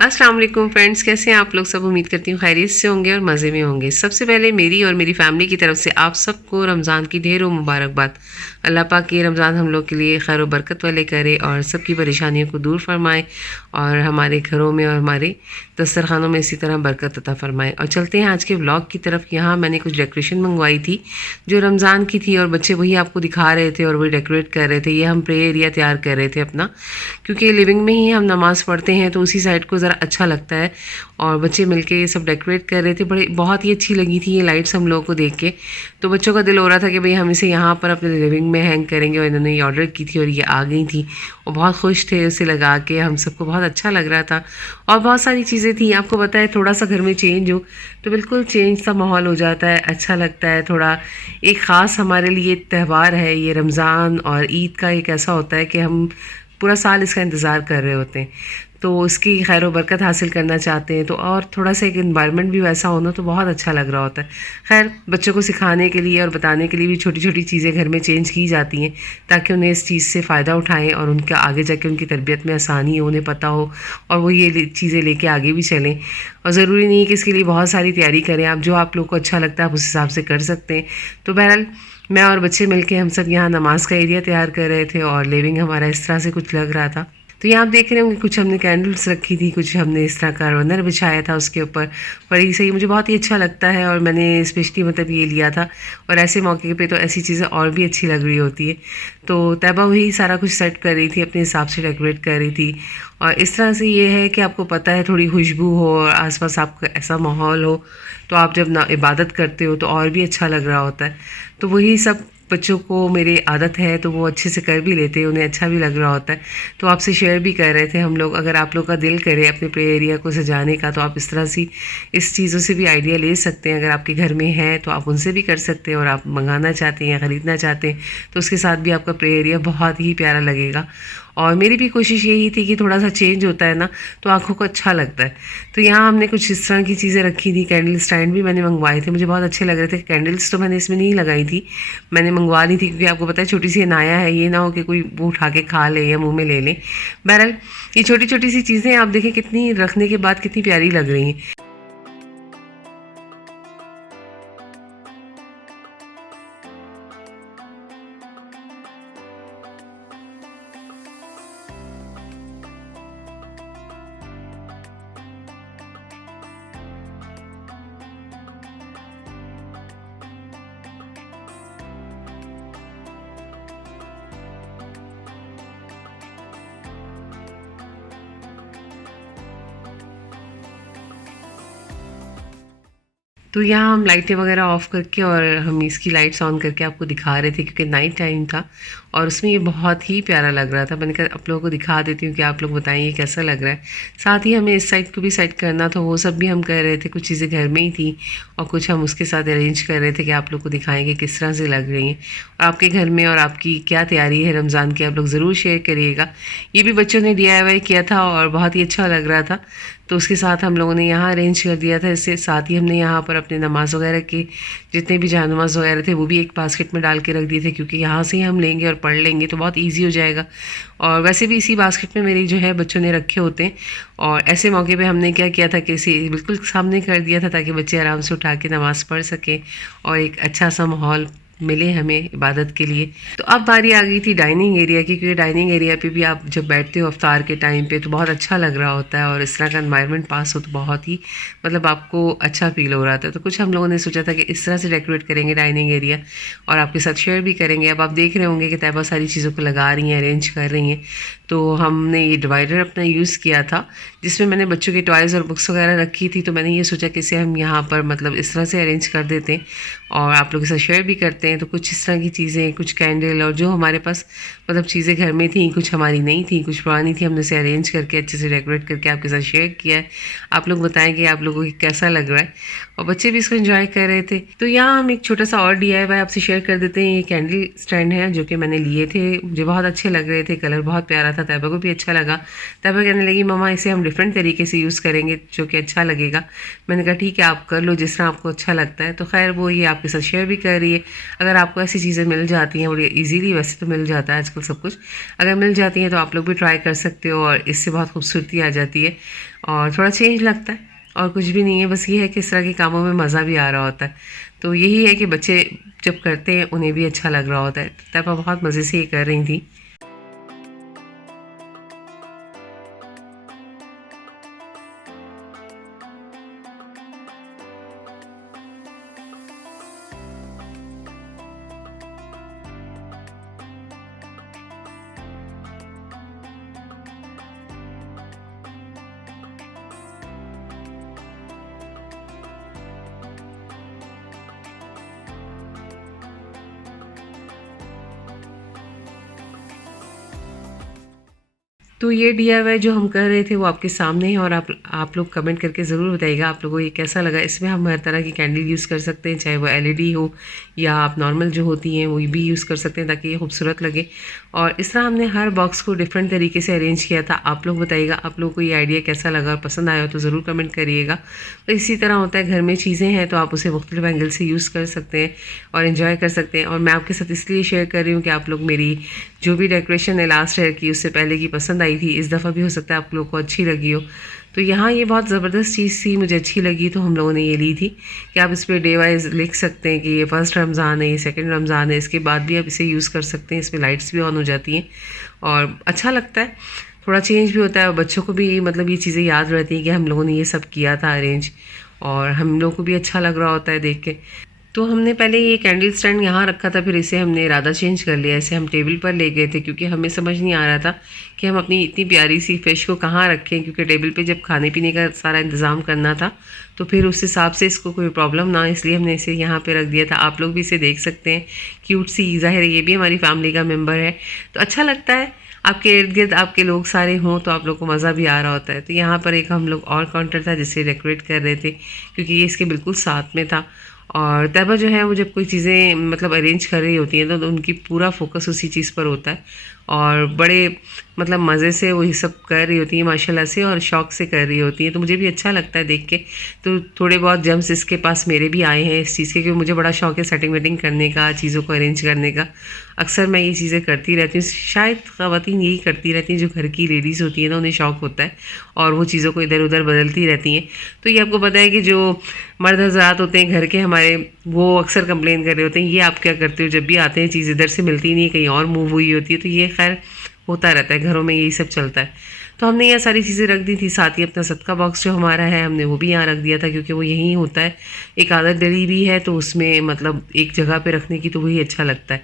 अस्सलाम वालेकुम फ्रेंड्स, कैसे हैं आप लोग सब। उम्मीद करती हूँ खैरियत से होंगे और मज़े में होंगे। सबसे पहले मेरी और मेरी फैमिली की तरफ से आप सबको रमज़ान की ढेरों मुबारकबाद। अल्लाह पाक ये रमज़ान हम लोग के लिए खैर बरकत वाले करे और सबकी परेशानियों को दूर फरमाए और हमारे घरों में और हमारे दस्तरखानों में इसी तरह बरकत अता फरमाए। और चलते हैं आज के व्लॉग की तरफ। यहाँ मैंने कुछ डेकोरेशन मंगवाई थी जो रमज़ान की थी और बच्चे वही आपको दिखा रहे थे और वही डेकोरेट कर रहे थे। ये हम प्रे एरिया तैयार कर रहे थे अपना, क्योंकि लिविंग में ही हम नमाज़ पढ़ते हैं तो उसी साइड को ज़रा अच्छा लगता है। और बच्चे मिलके ये सब डेकोरेट कर रहे थे। बड़े बहुत ही अच्छी लगी थी ये लाइट्स हम लोगों को देख के। तो बच्चों का दिल हो रहा था कि भाई हम इसे यहाँ पर अपने लिविंग में हैंग करेंगे, और इन्होंने ये ऑर्डर की थी और ये आ गई थी और बहुत खुश थे उसे लगा के। हम सबको बहुत अच्छा लग रहा था और बहुत सारी चीज़ें थी। आपको पता है थोड़ा सा घर में चेंज हो तो बिल्कुल चेंज सा माहौल हो जाता है, अच्छा लगता है थोड़ा। एक ख़ास हमारे लिए त्यौहार है ये रमज़ान, और ईद का एक ऐसा होता है कि हम पूरा साल इसका इंतज़ार कर रहे होते हैं, तो उसकी खैर बरकत हासिल करना चाहते हैं। तो और थोड़ा सा एक इन्वायरमेंट भी वैसा होना तो बहुत अच्छा लग रहा होता है। खैर बच्चों को सिखाने के लिए और बताने के लिए भी छोटी छोटी चीज़ें घर में चेंज की जाती हैं ताकि उन्हें इस चीज़ से फ़ायदा उठाएं और उनका आगे जाके उनकी तरबियत में आसानी हो, उन्हें पता हो और वो ये चीज़ें लेके आगे भी चलें। और ज़रूरी नहीं है कि इसके लिए बहुत सारी तैयारी करें, आप जो आप लोग को अच्छा लगता है आप उस हिसाब से कर सकते हैं। तो बहरहाल मैं और बच्चे मिलके हम सब यहाँ नमाज का एरिया तैयार कर रहे थे और लिविंग हमारा इस तरह से कुछ लग रहा था। तो यहाँ आप देख रहे होंगे कुछ हमने कैंडल्स रखी थी, कुछ हमने इस तरह का रनर बिछाया था उसके ऊपर। बड़ी सही, मुझे बहुत ही अच्छा लगता है और मैंने स्पेशली मतलब ये लिया था। और ऐसे मौके पे तो ऐसी चीज़ें और भी अच्छी लग रही होती है। तो तैबा वही सारा कुछ सेट कर रही थी, अपने हिसाब से डेकोरेट कर रही थी। और इस तरह से ये है कि आपको पता है थोड़ी खुशबू हो और आसपास आपका ऐसा माहौल हो तो आप जब ना इबादत करते हो तो और भी अच्छा लग रहा होता है। तो वही सब बच्चों को मेरी आदत है तो वो अच्छे से कर भी लेते हैं, उन्हें अच्छा भी लग रहा होता है। तो आपसे शेयर भी कर रहे थे हम लोग, अगर आप लोग का दिल करे अपने प्ले एरिया को सजाने का तो आप इस तरह से इस चीज़ों से भी आइडिया ले सकते हैं। अगर आपके घर में है तो आप उनसे भी कर सकते हैं, और आप मंगाना चाहते हैं या ख़रीदना चाहते हैं तो उसके साथ भी आपका प्ले एरिया बहुत ही प्यारा लगेगा। और मेरी भी कोशिश यही थी कि थोड़ा सा चेंज होता है ना तो आँखों को अच्छा लगता है। तो यहाँ हमने कुछ इस तरह की चीज़ें रखी थी। कैंडल स्टैंड भी मैंने मंगवाए थे, मुझे बहुत अच्छे लग रहे थे। कैंडल्स तो मैंने इसमें नहीं लगाई थी, मैंने मंगवा ली थी क्योंकि आपको पता है छोटी सी अनाया है, ये ना हो कि कोई वो उठा के खा ले या मुंह में ले ले। बहरहाल ये छोटी छोटी सी चीज़ें आप देखें कितनी रखने के बाद कितनी प्यारी लग रही हैं। तो यहाँ हम लाइटें वगैरह ऑफ़ करके और हम इसकी लाइट्स ऑन करके आपको दिखा रहे थे क्योंकि नाइट टाइम था और उसमें ये बहुत ही प्यारा लग रहा था। मैंने कहा आप लोगों को दिखा देती हूँ कि आप लोग बताएं ये कैसा लग रहा है। साथ ही हमें इस साइड को भी सेट करना था, वो सब भी हम कर रहे थे। कुछ चीज़ें घर में ही थी और कुछ हम उसके साथ अरेंज कर रहे थे कि आप लोग को दिखाएंगे किस तरह से लग रही हैं। और आपके घर में और आपकी क्या तैयारी है रमज़ान की, आप लोग ज़रूर शेयर करिएगा। ये भी बच्चों ने DIY किया था और बहुत ही अच्छा लग रहा था, तो उसके साथ हम लोगों ने यहाँ अरेंज कर दिया था। इससे साथ ही हमने यहाँ पर अपने नमाज वगैरह के जितने भी जानमाज वगैरह थे वो भी एक बास्केट में डाल के रख दिए थे, क्योंकि यहाँ से ही हम लेंगे और पढ़ लेंगे तो बहुत ईजी हो जाएगा। और वैसे भी इसी बास्केट में मेरे जो है बच्चों ने रखे होते हैं। और ऐसे मौके पे हमने क्या किया था कि इसे बिल्कुल सामने कर दिया था ताकि बच्चे आराम से उठा के नमाज़ पढ़ सकें और एक अच्छा सा माहौल मिले हमें इबादत के लिए। तो अब बारी आ गई थी डाइनिंग एरिया की, क्योंकि डाइनिंग एरिया पे भी आप जब बैठते हो अफ्तार के टाइम पे तो बहुत अच्छा लग रहा होता है और इस तरह का एनवायरनमेंट पास हो तो बहुत ही मतलब आपको अच्छा फील हो रहा था। तो कुछ हम लोगों ने सोचा था कि इस तरह से डेकोरेट करेंगे डाइनिंग एरिया और आपके साथ शेयर भी करेंगे। अब आप देख रहे होंगे कि तैयबा सारी चीज़ों को लगा रही हैं, अरेंज कर रही हैं। तो हमने ये डिवाइडर अपना यूज़ किया था जिसमें मैंने बच्चों के टॉयज़ और बुक्स वगैरह रखी थी। तो मैंने ये सोचा कि इसे हम यहाँ पर मतलब इस तरह से अरेंज कर देते हैं और आप लोगों के साथ शेयर भी करते हैं। तो कुछ इस तरह की चीज़ें, कुछ कैंडल और जो हमारे पास मतलब चीज़ें घर में थी, कुछ हमारी नहीं थी, कुछ पुरानी थी, हमने इसे अरेंज करके अच्छे से डेकोरेट करके आपके साथ शेयर किया है। आप लोग बताएं कि आप लोगों को कैसा लग रहा है, और बच्चे भी इसको एंजॉय कर रहे थे। तो यहाँ हम एक छोटा सा और DIY आपसे शेयर कर देते हैं। ये कैंडल स्टैंड है जो कि मैंने लिए थे, मुझे बहुत अच्छे लग रहे थे, कलर बहुत प्यारा था, तैयबा को भी अच्छा लगा। तैयबा कहने लगी मम्मा इसे हम डिफरेंट तरीके से यूज़ करेंगे जो कि अच्छा लगेगा। मैंने कहा ठीक है आप कर लो जिस तरह आपको अच्छा लगता है। तो खैर वो ये आपके साथ शेयर भी कर रही है। अगर आपको ऐसी चीज़ें मिल जाती हैं बड़ी ईजीली, वैसे तो मिल जाता है आजकल सब कुछ, अगर मिल जाती हैं तो आप लोग भी ट्राई कर सकते हो और इससे बहुत खूबसूरती आ जाती है और थोड़ा चेंज लगता है और कुछ भी नहीं है। बस ये है कि इस तरह के कामों में मज़ा भी आ रहा होता है। तो यही है कि बच्चे जब करते हैं उन्हें भी अच्छा लग रहा होता है। तब बहुत मज़े से ये कर रही थी। तो ये डीआईवाई जो हम कर रहे थे वो आपके सामने है और आप लोग कमेंट करके ज़रूर बताइएगा आप लोगों को ये कैसा लगा। इसमें हम हर तरह की कैंडल यूज़ कर सकते हैं, चाहे वो एलईडी हो या आप नॉर्मल जो होती हैं वो भी यूज़ कर सकते हैं ताकि ये खूबसूरत लगे। और इस तरह हमने हर बॉक्स को डिफरेंट तरीके से अरेंज किया था। आप लोग बताइएगा आप लोगों को ये आइडिया कैसा लगा और पसंद आया हो तो ज़रूर कमेंट करिएगा। तो इसी तरह होता है, घर में चीज़ें हैं तो आप उसे मुख्तलिफ एंगल से यूज़ कर सकते हैं और इन्जॉय कर सकते हैं। और मैं आपके साथ इसलिए शेयर कर रही हूँ कि आप लोग मेरी जो भी डेकोरेशन है लास्ट ईयर की उससे पहले की पसंद आई थी, इस दफ़ा भी हो सकता है आप लोगों को अच्छी लगी हो। तो यहाँ ये बहुत ज़बरदस्त चीज़ थी, मुझे अच्छी लगी तो हम लोगों ने ये ली थी कि आप इस पर डे वाइज लिख सकते हैं कि ये फर्स्ट रमज़ान है, ये सेकंड रमज़ान है, इसके बाद भी आप इसे यूज़ कर सकते हैं। इसमें लाइट्स भी ऑन हो जाती हैं और अच्छा लगता है, थोड़ा चेंज भी होता है और बच्चों को भी मतलब ये चीज़ें याद रहती हैं कि हम लोगों ने ये सब किया था अरेंज, और हम लोग को भी अच्छा लग रहा होता है देख के। तो हमने पहले ये कैंडल स्टैंड यहाँ रखा था, फिर इसे हमने इरादा चेंज कर लिया, इसे हम टेबल पर ले गए थे क्योंकि हमें समझ नहीं आ रहा था कि हम अपनी इतनी प्यारी सी फ़िश को कहाँ रखें, क्योंकि टेबल पे जब खाने पीने का सारा इंतज़ाम करना था तो फिर उस हिसाब से इसको कोई प्रॉब्लम ना, इसलिए हमने इसे यहाँ पे रख दिया था। आप लोग भी इसे देख सकते हैं, क्यूट सी, ज़ाहिर है ये भी हमारी फैमिली का मेम्बर है तो अच्छा लगता है। आपके इर्द गिर्द आपके लोग सारे हों तो आप लोग को मज़ा भी आ रहा होता है। तो यहाँ पर एक हम लोग और काउंटर था जिससे डेकोरेट कर रहे थे क्योंकि ये इसके बिल्कुल साथ में था। और तैयबा जो है वो जब कोई चीज़ें मतलब अरेंज कर रही होती हैं तो उनकी पूरा फोकस उसी चीज़ पर होता है और बड़े मतलब मज़े से वही सब कर रही होती है माशाल्लाह से और शौक़ से कर रही होती है। तो मुझे भी अच्छा लगता है देख के। तो थोड़े बहुत जम्स इसके पास मेरे भी आए हैं इस चीज़ के, क्योंकि मुझे बड़ा शौक़ है सेटिंग वेटिंग करने का, चीज़ों को अरेंज करने का। अक्सर मैं ये चीज़ें करती रहती हूँ, शायद ख़वातीन यही करती रहती हैं, जो घर की लेडीज़ होती हैं ना उन्हें शौक़ होता है और वो चीज़ों को इधर उधर बदलती रहती हैं। तो ये आपको पता है कि जो मर्द हज़रात होते हैं घर के हमारे, वो अक्सर कंप्लेन कर रहे होते हैं ये आप क्या करते हो, जब भी आते हैं चीज़ इधर से मिलती नहीं है, कहीं और मूव हुई होती है। तो ये खैर होता रहता है, घरों में यही सब चलता है। तो हमने यहाँ सारी चीज़ें रख दी थी, साथ ही अपना सदका बॉक्स जो हमारा है हमने वो भी यहाँ रख दिया था क्योंकि वो यहीं होता है। एक आदत डली भी है तो उसमें मतलब एक जगह पे रखने की तो वही अच्छा लगता है।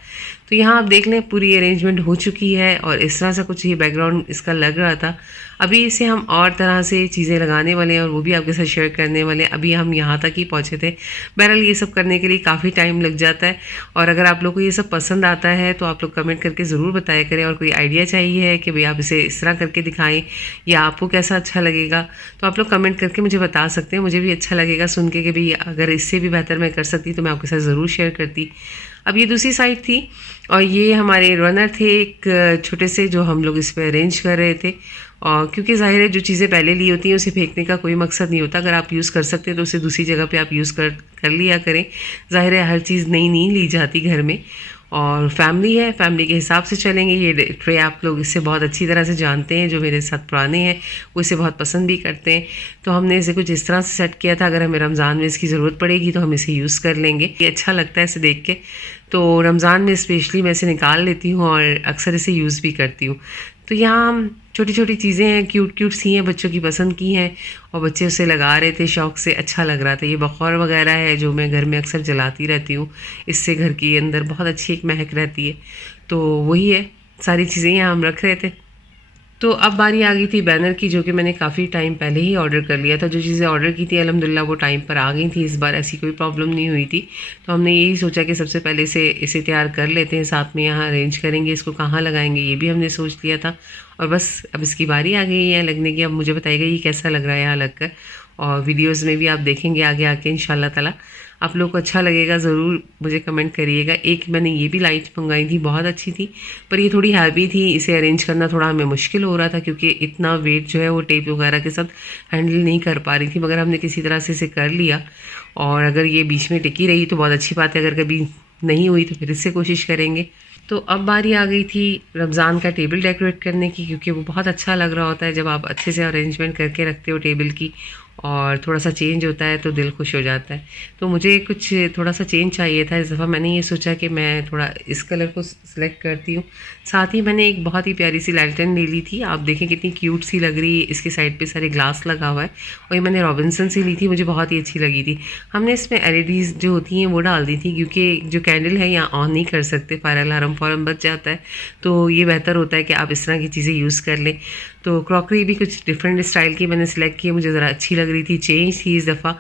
तो यहाँ आप देख लें पूरी अरेंजमेंट हो चुकी है और इस तरह से कुछ ये बैकग्राउंड इसका लग रहा था। अभी इसे हम और तरह से चीज़ें लगाने वाले हैं और वो भी आपके साथ शेयर करने वाले हैं। अभी हम यहाँ तक ही पहुँचे थे। बहरहाल ये सब करने के लिए काफ़ी टाइम लग जाता है और अगर आप लोग को ये सब पसंद आता है तो आप लोग कमेंट करके ज़रूर बताया करें, और कोई आइडिया चाहिए है कि भाई आप इसे इस तरह करके दिखाएं या आपको कैसा अच्छा लगेगा तो आप लोग कमेंट करके मुझे बता सकते हैं। मुझे भी अच्छा लगेगा सुन के कि भाई अगर इससे भी बेहतर मैं कर सकती तो मैं आपके साथ ज़रूर शेयर करती। अब ये दूसरी साइड थी और ये हमारे रनर थे एक छोटे से जो हम लोग इस पर अरेंज कर रहे थे। और क्योंकि ज़ाहिर है जो चीज़ें पहले ली होती हैं उसे फेंकने का कोई मकसद नहीं होता, अगर आप यूज़ कर सकते हैं तो उसे दूसरी जगह पे आप यूज़ कर लिया करें। ज़ाहिर है हर चीज़ नई नहीं ली जाती घर में, और फैमिली है, फैमिली के हिसाब से चलेंगे। ये ट्रे आप लोग इससे बहुत अच्छी तरह से जानते हैं, जो मेरे साथ पुराने हैं वो इसे बहुत पसंद भी करते हैं। तो हमने इसे कुछ इस तरह से सेट किया था, अगर हमें रमज़ान में इसकी ज़रूरत पड़ेगी तो हम इसे यूज़ कर लेंगे। ये अच्छा लगता है इसे देख के, तो रमज़ान में स्पेशली मैं इसे निकाल लेती हूँ और अक्सर इसे यूज़ भी करती हूँ। तो यहाँ हम छोटी छोटी चीज़ें हैं, क्यूट क्यूट सी हैं, बच्चों की पसंद की हैं और बच्चे उसे लगा रहे थे शौक़ से, अच्छा लग रहा था। ये बखौर वगैरह है जो मैं घर में अक्सर जलाती रहती हूँ, इससे घर के अंदर बहुत अच्छी एक महक रहती है। तो वही है, सारी चीज़ें यहाँ हम रख रहे थे। तो अब बारी आ गई थी बैनर की, जो कि मैंने काफ़ी टाइम पहले ही ऑर्डर कर लिया था। जो चीज़ें ऑर्डर की थी अल्हम्दुलिल्लाह वो टाइम पर आ गई थी, इस बार ऐसी कोई प्रॉब्लम नहीं हुई थी। तो हमने यही सोचा कि सबसे पहले इसे तैयार कर लेते हैं, साथ में यहाँ अरेंज करेंगे, इसको कहाँ लगाएंगे ये भी हमने सोच लिया था। और बस अब इसकी बारी आ गई है लगने की। अब मुझे बताइएगा ये कैसा लग रहा है यहाँ लग कर, और वीडियोज़ में भी आप देखेंगे आगे आके इंशाल्लाह ताला। आप लोग को अच्छा लगेगा, ज़रूर मुझे कमेंट करिएगा। एक मैंने ये भी लाइट मंगाई थी, बहुत अच्छी थी, पर ये थोड़ी हैवी थी, इसे अरेंज करना थोड़ा हमें मुश्किल हो रहा था क्योंकि इतना वेट जो है वो टेप वगैरह के साथ हैंडल नहीं कर पा रही थी, मगर हमने किसी तरह से इसे कर लिया। और अगर ये बीच में टिकी रही तो बहुत अच्छी बात है, अगर कभी नहीं हुई तो फिर इससे कोशिश करेंगे। तो अब बारी आ गई थी रमज़ान का टेबल डेकोरेट करने की, क्योंकि वो बहुत अच्छा लग रहा होता है जब आप अच्छे से अरेंजमेंट करके रखते हो टेबल की, और थोड़ा सा चेंज होता है तो दिल खुश हो जाता है। तो मुझे कुछ थोड़ा सा चेंज चाहिए था इस दफ़ा। मैंने ये सोचा कि मैं थोड़ा इस कलर को सिलेक्ट करती हूँ। साथ ही मैंने एक बहुत ही प्यारी सी लैंटर्न ले ली थी। आप देखें कितनी क्यूट सी लग रही है, इसके साइड पे सारे ग्लास लगा हुआ है, और ये मैंने रॉबिन्सन से ली थी, मुझे बहुत ही अच्छी लगी थी। हमने इसमें एलईडीज़ जो होती हैं वो डाल दी थी, क्योंकि जो कैंडल है यहाँ ऑन नहीं कर सकते, फायर अलार्म फ़ौरन बच जाता है। तो ये बेहतर होता है कि आप इस तरह की चीज़ें यूज़ कर लें। तो क्रॉकरी भी कुछ डिफरेंट स्टाइल की मैंने सेलेक्ट की, मुझे ज़रा अच्छी लग रही थी, चेंज थी इस दफ़ा।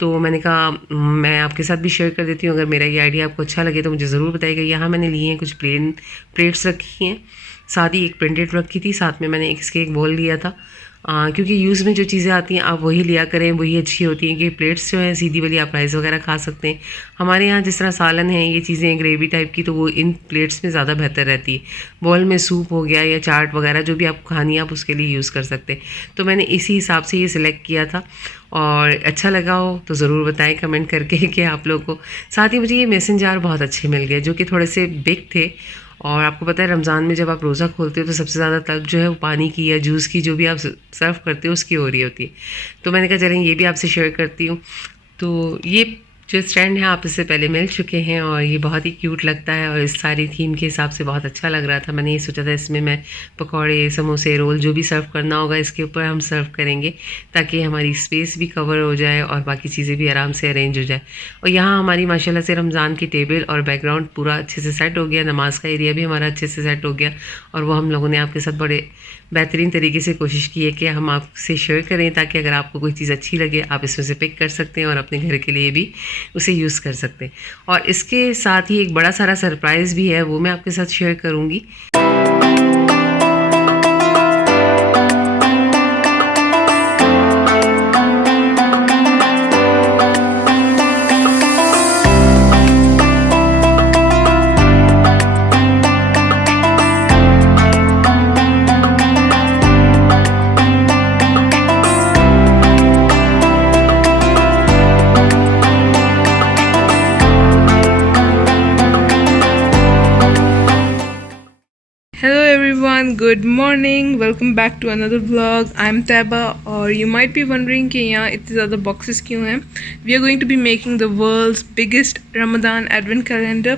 तो मैंने कहा मैं आपके साथ भी शेयर कर देती हूँ, अगर मेरा ये आइडिया आपको अच्छा लगे तो मुझे ज़रूर बताइएगा। यहाँ मैंने लिए हैं कुछ प्लेन प्लेट्स रखी हैं, साथ ही एक प्रिंटेड रखी थी, साथ में मैंने इसके एक बॉल लिया था। क्योंकि यूज़ में जो चीज़ें आती हैं आप वही लिया करें, वही अच्छी होती हैं। कि प्लेट्स जो हैं सीधी वाली आप राइस वगैरह खा सकते हैं। हमारे यहाँ जिस तरह सालन है, ये चीज़ें ग्रेवी टाइप की, तो वो इन प्लेट्स में ज़्यादा बेहतर रहती है। बॉल में सूप हो गया या चाट वगैरह जो भी आपको खानी है आप उसके लिए यूज़ कर सकते हैं। तो मैंने इसी हिसाब से ये सिलेक्ट किया था, और अच्छा लगा हो तो ज़रूर बताएं कमेंट करके कि आप लोगों को। साथ ही मुझे ये मेसन जार बहुत अच्छे मिल गए, जो कि थोड़े से बिग थे। और आपको पता है रमज़ान में जब आप रोज़ा खोलते हो तो सबसे ज़्यादा तलब जो है वो पानी की या जूस की, जो भी आप सर्व करते हो उसकी हो रही होती है। तो मैंने कहा चलें ये भी आपसे शेयर करती हूँ। तो ये जो स्टैंड है आप इससे पहले मिल चुके हैं, और ये बहुत ही क्यूट लगता है, और इस सारी थीम के हिसाब से बहुत अच्छा लग रहा था। मैंने ये सोचा था इसमें मैं पकौड़े, समोसे, रोल जो भी सर्व करना होगा इसके ऊपर हम सर्व करेंगे, ताकि हमारी स्पेस भी कवर हो जाए और बाकी चीज़ें भी आराम से अरेंज हो जाए। और यहाँ हमारी माशाल्लाह से रमज़ान की टेबल और बैकग्राउंड पूरा अच्छे से सेट हो गया, नमाज का एरिया भी हमारा अच्छे से सेट हो गया, और वो हम लोगों ने आपके साथ बड़े बेहतरीन तरीके से कोशिश की है कि हम आपसे शेयर करें, ताकि अगर आपको कोई चीज़ अच्छी लगे आप इसमें से पिक कर सकते हैं और अपने घर के लिए भी उसे यूज़ कर सकते हैं। और इसके साथ ही एक बड़ा सारा सरप्राइज़ भी है, वो मैं आपके साथ शेयर करूँगी। Hello everyone, good morning. Welcome back to another vlog. I'm Taiba, और you might be wondering कि यहाँ इतने ज़्यादा boxes क्यों हैं. We are going to be making the world's biggest Ramadan advent calendar.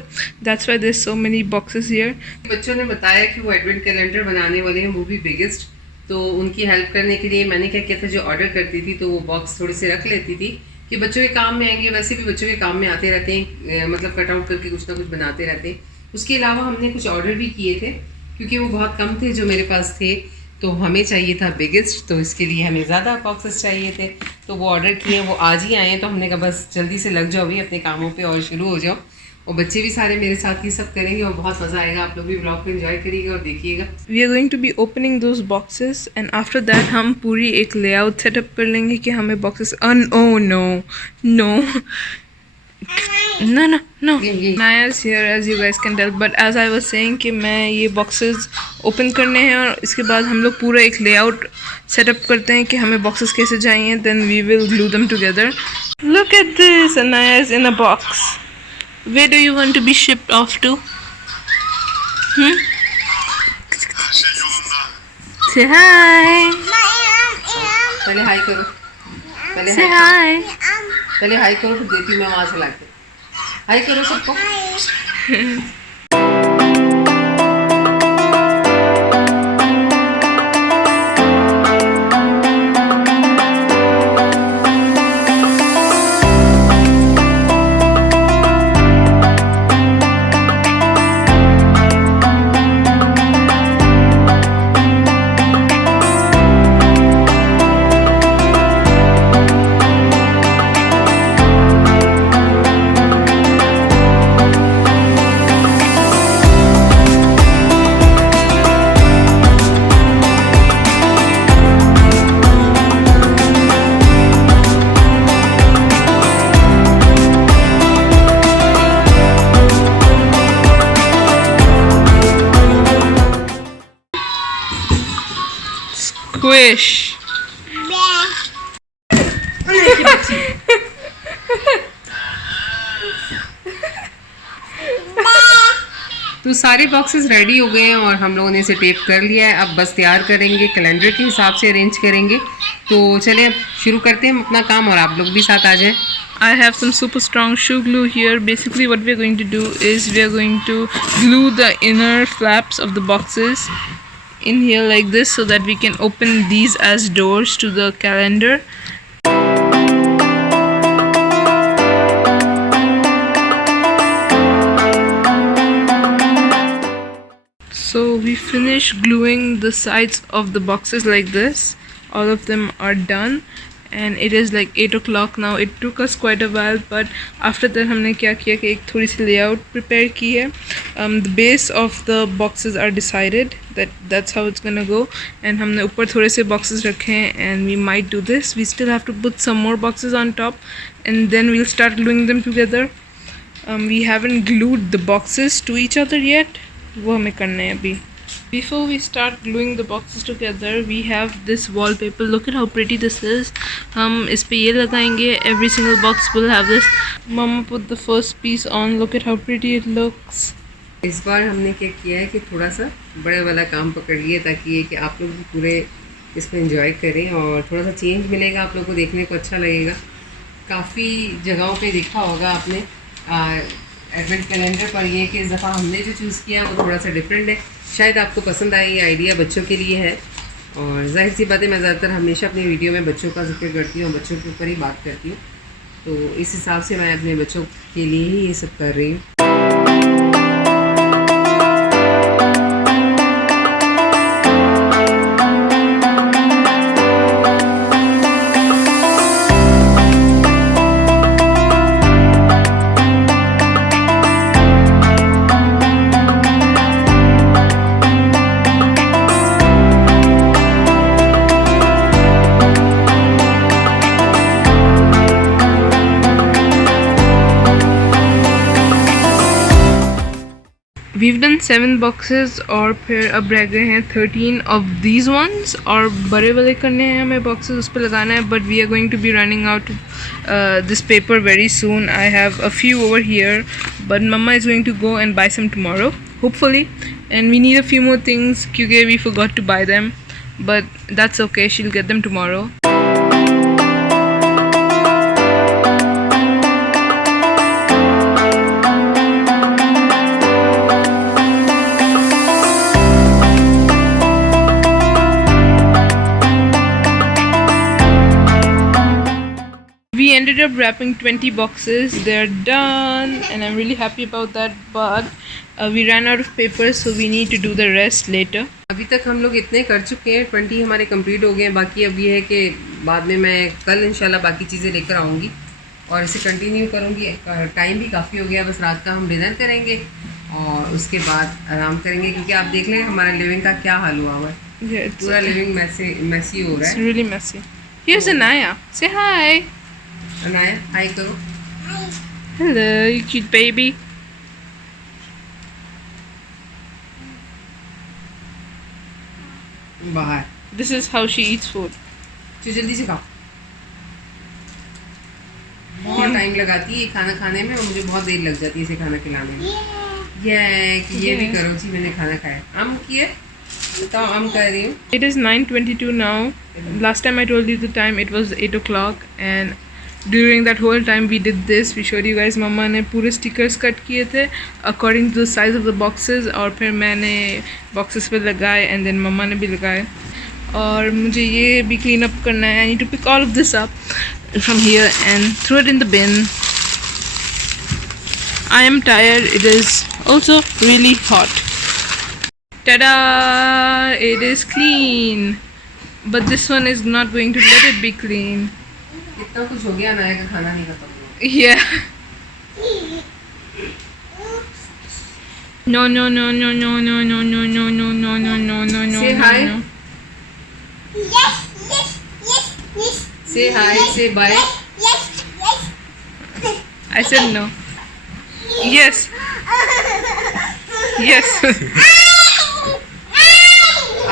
That's why there's so many boxes here. बच्चों ने बताया कि वो एडवेंट कैलेंडर बनाने वाले हैं, वो भी बिगेस्ट। तो उनकी हेल्प करने के लिए मैंने क्या किया था, जो ऑर्डर करती थी तो वो बॉक्स थोड़े से रख लेती थी कि बच्चों के काम में आएंगे। वैसे भी बच्चों के काम में आते रहते हैं, मतलब कट आउट करके कुछ ना कुछ बनाते रहते हैं। उसके अलावा हमने कुछ ऑर्डर भी किए थे, क्योंकि वो बहुत कम थे जो मेरे पास थे, तो हमें चाहिए था बिगेस्ट, तो इसके लिए हमें ज़्यादा बॉक्सेस चाहिए थे। तो वो ऑर्डर किए, वो आज ही आए हैं। तो हमने कहा बस जल्दी से लग जाओ भी अपने कामों पे और शुरू हो जाओ। और बच्चे भी सारे मेरे साथ ही सब करेंगे और बहुत मज़ा आएगा। आप लोग भी ब्लॉग को एंजॉय करिएगा और देखिएगा। We are going to be opening those boxes and after that हम पूरी एक layout setup कर लेंगे कि हमें boxes oh no Naya is here as you guys can tell, but as I was saying कि मैं ये boxes open करने हैं और इसके बाद हम लोग पूरा एक layout setup करते हैं कि हमें boxes कैसे चाहिए, then we will glue them together. Look at this, and Naya is in a box. Where do you want to be shipped off to? Say hi. पहले हाई करो, पहले Say hi. पहले हाई करो, फिर देती मैं वहाँ से लाके। हाई करो सबको। Squish. तो सारे बॉक्सेस रेडी हो गए हैं और हम लोगों ने इसे टेप कर लिया है। अब बस तैयार करेंगे, कैलेंडर के हिसाब से अरेंज करेंगे। तो चलें अब शुरू करते हैं हम अपना काम और आप लोग भी साथ आ जाएं। I have some super strong shoe glue here. Basically what we are going to do is we are going to glue the inner flaps of the boxes in here like this so that we can open these as doors to the calendar. So we finished gluing the sides of the boxes like this. All of them are done and it is like 8 o'clock now. It took us quite a while, but after that हमने क्या किया कि एक थोड़ी सी layout prepare की है. The base of the boxes are decided that's how it's gonna go, and हमने ऊपर थोड़े से boxes रखे हैं and we might do this. We still have to put some more boxes on top and then we'll start gluing them together. We haven't glued the boxes to each other yet. वो हमें करना है अभी. Before we start gluing the boxes together, we have this wallpaper. Look at how pretty this is. हम इस पे ये लगाएंगे. Every single box will have this. Mama put the first piece on. Look at how pretty it looks. इस बार हमने क्या किया है कि थोड़ा सा बड़े वाला काम पकड़ लिए ताकि ये कि आप लोग भी पूरे इसको एंजॉय करें और थोड़ा सा चेंज मिलेगा, आप लोग को देखने को अच्छा लगेगा. काफ़ी जगहों पे देखा होगा आपने एडवेंट कैलेंडर पर, ये कि इस दफ़ा हमने जो चूज़ किया वो थोड़ा सा डिफरेंट है. शायद आपको पसंद आए. ये आइडिया बच्चों के लिए है और जाहिर सी बात है मैं ज़्यादातर हमेशा अपनी वीडियो में बच्चों का जिक्र करती हूँ, बच्चों के ऊपर ही बात करती हूँ. तो इस हिसाब से मैं अपने बच्चों के लिए ही ये सब कर रही हूँ. We've done 7 boxes और फिर अब रह गए हैं 13 of these ones और बड़े वाले करने हैं हमें boxes, उस पर लगाना है. But we are going to be running out of this paper very soon. I have a few over here, but Mama is going to go and buy some tomorrow, hopefully. And we need a few more things क्योंकि we forgot to buy them, but that's okay. She'll get them tomorrow. We ended up wrapping 20 boxes. They're done and I'm really happy about that, but we ran out of paper, so we need to do the rest later. अभी तक हम लोग इतने कर चुके हैं, 20 हमारे complete हो गए हैं. बाकी अब ये है कि बाद में मैं कल इंशाल्लाह बाकी चीज़ें लेकर आऊँगी और इसे कंटिन्यू करूँगी. टाइम भी काफ़ी हो गया, बस रात का हम डिनर करेंगे और उसके बाद आराम करेंगे क्योंकि आप देख लें हमारे लिविंग का क्या हाल हुआ है. पूरा लिविंग मैसी हो रहा है. It's really messy. Here's Anaya. Say hi. Anaya हाय करो. Hello, you cute baby. बाहर. This is how she eats food. तो जल्दी से खाओ. बहुत टाइम लगाती है खाना खाने में और मुझे बहुत देर लग जाती है इसे खाना खिलाने में. ये भी करो जी, मैंने खाना खाया. आम किए बताओ, आम कर रही हूँ. It is 9:22 now. Last time I told you the time, it was 8 o'clock, and during that whole time we did this. We showed you guys. मम्मा ने पूरे स्टिकर्स कट किए थे according to the size of the boxes और फिर मैंने boxes पे लगाए and then मम्मा ने भी लगाए. और मुझे ये भी clean up करना है. I need to pick all of this up from here and throw it in the bin. I am tired. It is also really hot. Ta-da! It is clean. But this one is not going to let it be clean. इतना कुछ हो गया, अनाया का खाना नहीं खत्म हुआ. Yeah. No, no, no, no, no, no, no, no, no, no, no, no, no, no, no. Say hi. No. Yes, yes, yes, yes. Say hi, say bye. Yes, yes. I said no. Yes. Yes.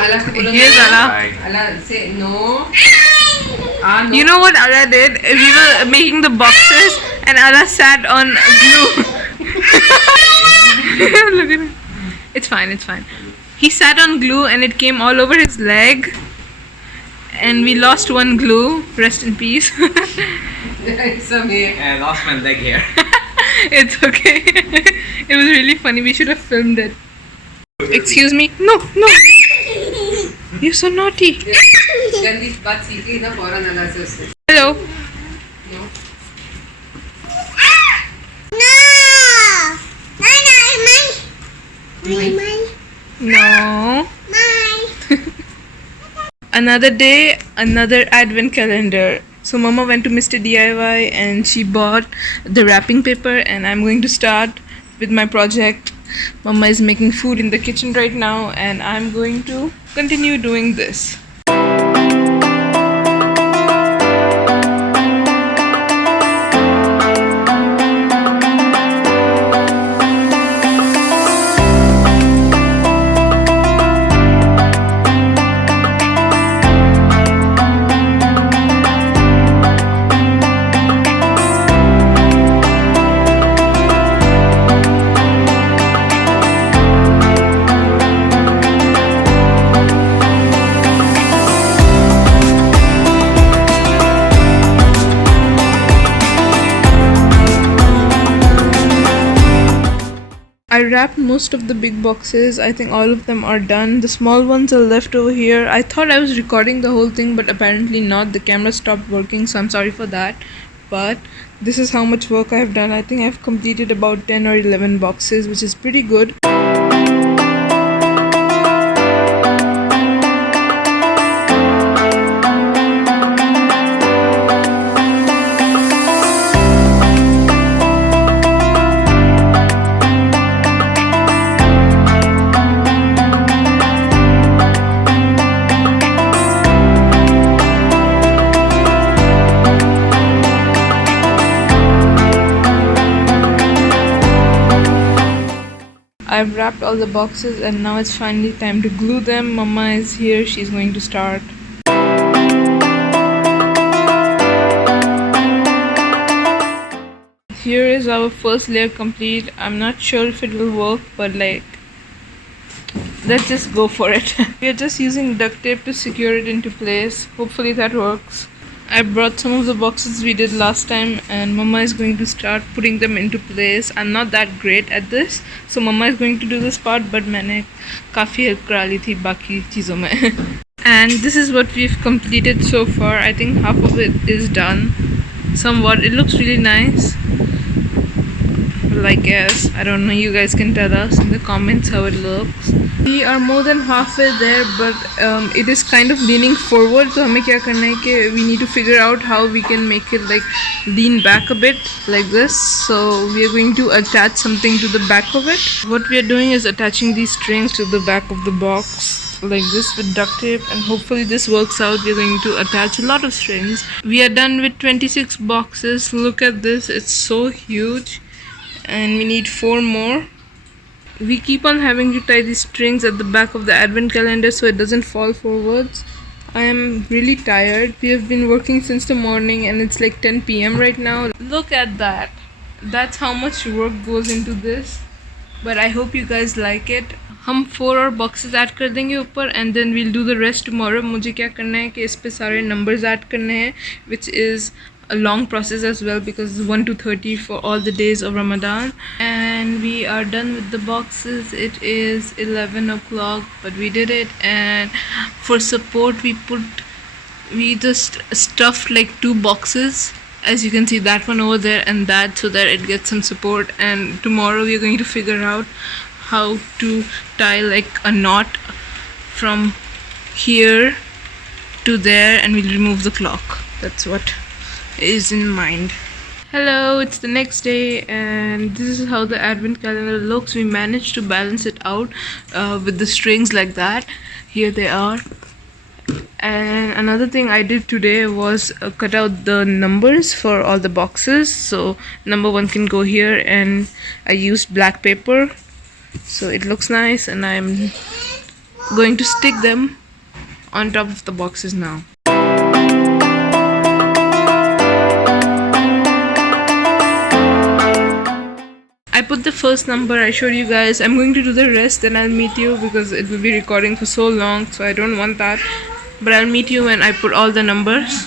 Ala को बोलो. Yes, Ala. Ala say no. No. You know what Ala did? We were making the boxes and Ala sat on glue. Look at it. It's fine, it's fine. He sat on glue and it came all over his leg. And we lost one glue. Rest in peace. I lost my leg here. It's okay. It was really funny. We should have filmed it. Excuse me. No, no. You're so naughty. गंदी बात सीखी ना फौरन अल्लाह से उससे Hello. No. No, no, mine. Mine. No. Mine. Another day, another advent calendar. So Mama went to Mr. DIY and she bought the wrapping paper, and I'm going to start with my project. Mama is making food in the kitchen right now, and I'm going to continue doing this. I wrapped most of the big boxes. I think all of them are done. The small ones are left over here. I thought I was recording the whole thing, but apparently not. The camera stopped working, so I'm sorry for that. But this is how much work I have done. I think I've completed about 10 or 11 boxes, which is pretty good. I've wrapped all the boxes and now it's finally time to glue them. Mama is here, she's going to start. Here is our first layer complete. I'm not sure if it will work, but like, let's just go for it. We are just using duct tape to secure it into place. Hopefully that works. I brought some of the boxes we did last time and Mama is going to start putting them into place. I'm not that great at this, so Mama is going to do this part, but मैंने काफ़ी help करा ली थी बाकी चीज़ों में. And this is what we've completed so far. I think half of it is done. Somewhat. It looks really nice. Well, I guess. I don't know. You guys can tell us in the comments how it looks. We are more than halfway there, but it is kind of leaning forward. So हमें क्या करना है कि we need to figure out how we can make it like lean back a bit like this. So we are going to attach something to the back of it. What we are doing is attaching these strings to the back of the box like this with duct tape, and hopefully this works out. We're going to attach a lot of strings. We are done with 26 boxes. Look at this, it's so huge, and we need 4 more. We keep on having to tie these strings at the back of the advent calendar so it doesn't fall forwards. I am really tired. We have been working since the morning and it's like 10 p.m. right now. Look at that. That's how much work goes into this. But I hope you guys like it. हम 4 और boxes add कर देंगे ऊपर and then we'll do the rest tomorrow. मुझे क्या करना है कि इस पे सारे numbers ऐड करने हैं, which is a long process as well because it's 1 to 30 for all the days of Ramadan. And we are done with the boxes. It is 11 o'clock, but we did it. And for support we just stuffed like 2 boxes, as you can see, that one over there and that, so that it gets some support. And tomorrow we are going to figure out how to tie like a knot from here to there, and we'll remove the clock. That's what is in mind. Hello, it's the next day and this is how the advent calendar looks. We managed to balance it out with the strings like that. Here they are. And another thing I did today was cut out the numbers for all the boxes, so number 1 can go here, and I used black paper so it looks nice, and I'm going to stick them on top of the boxes now. I put the first number I showed you guys. I'm going to do the rest and I'll meet you because it will be recording for so long, so I don't want that. But I'll meet you when I put all the numbers.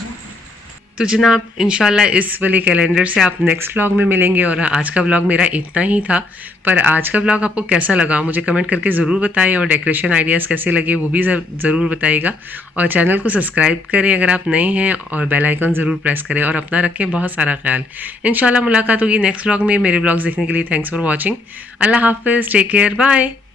तो जनाब इंशाल्लाह इस वाले calendar से आप next vlog में मिलेंगे। और आज का व्लॉग मेरा इतना ही था, पर आज का व्लॉग आपको कैसा लगा मुझे कमेंट करके ज़रूर बताएं, और डेकोरेशन आइडियाज़ कैसे लगे वो भी ज़रूर बताइएगा। और चैनल को सब्सक्राइब करें अगर आप नए हैं, और बेल आइकन ज़रूर प्रेस करें, और अपना रखें बहुत सारा ख्याल। इंशाल्लाह मुलाकात होगी नेक्स्ट व्लॉग में। मेरे व्लॉग्स देखने के लिए थैंक्स फॉर वॉचिंग। अल्लाह हाफिज़, टेक केयर, बाय।